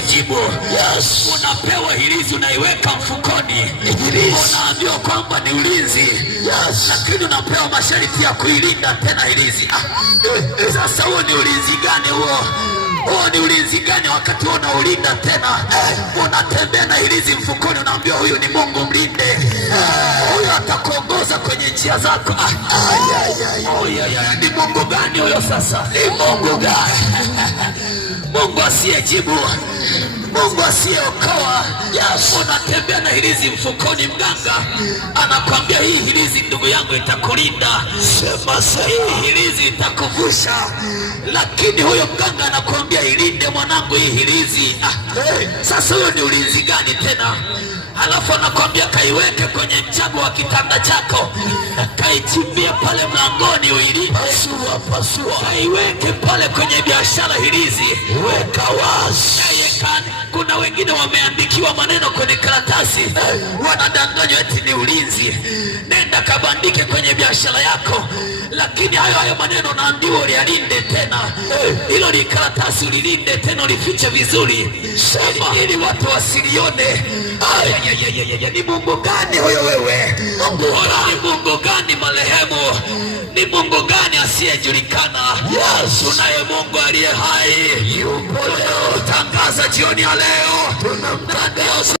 asiyejibu. Unapewa hirizi, unaiweka mfukoni, unaambiwa kwamba ni ulinzi, lakini unapewa masharti ya kuilinda tena hirizi. Sasa huo ni ulinzi gani huo? Huo ni ulinzi gani wakati unaulinda tena? Unatembea na hirizi mfukoni, unaambiwa huyu ni Mungu, mlinde. Huyu atakuongoza kwenye njia zako. Ni Mungu gani huyo sasa? Ni Mungu gani? Mungu asiyejibu, Mungu asiyeokoa. Unatembea na hirizi mfukoni, mganga anakwambia hii hirizi ndugu yangu itakulinda, hii hirizi itakuvusha, lakini huyo mganga anakwambia ilinde mwanangu hii hirizi. Sasa huyo ni ulinzi gani tena? Halafu anakwambia kaiweke kwenye mchago wa kitanda chako, kaichimbie pale mlangoni uilinde. Pasua. Kaiweke pale kwenye biashara hirizi, weka wazi. Kuna wengine wameandikiwa maneno kwenye karatasi, wanadanganywa eti ni ulinzi. Nenda kabandike kwenye biashara yako, lakini hayo maneno naambiwa uliyalinde tena. Hilo ni karatasi, ulilinde tena, ulifiche vizuri ili watu wasilione. Ni Mungu gani huyo wewe? Ni Mungu gani marehemu? Ni Mungu gani asiyejulikana? Tunaye Mungu aliye hai, yupo leo. Tangaza jioni ya leo, tunamtangaza.